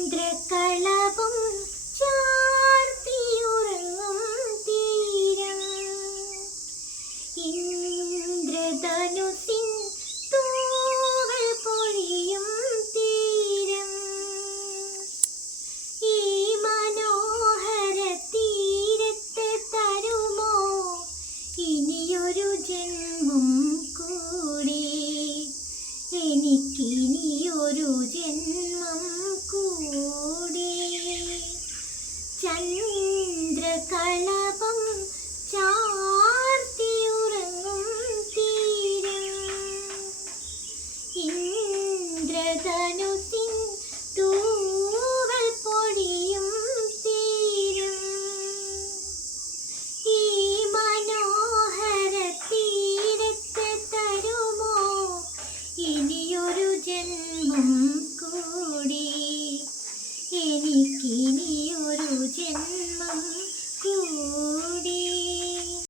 ചന്ദ്രകളവും ചാർത്തിയുറങ്ങും തീരം, ഇന്ദ്രധനുസിൻ തൂവൽ പൊഴിയും തീരം, ഈ മനോഹര തീരത്ത് തരുമോ ഇനിയൊരു ജന്മം കൂടി, എനിക്കിനിയൊരു ജന്മം കൂടി. ചന്ദ്രകള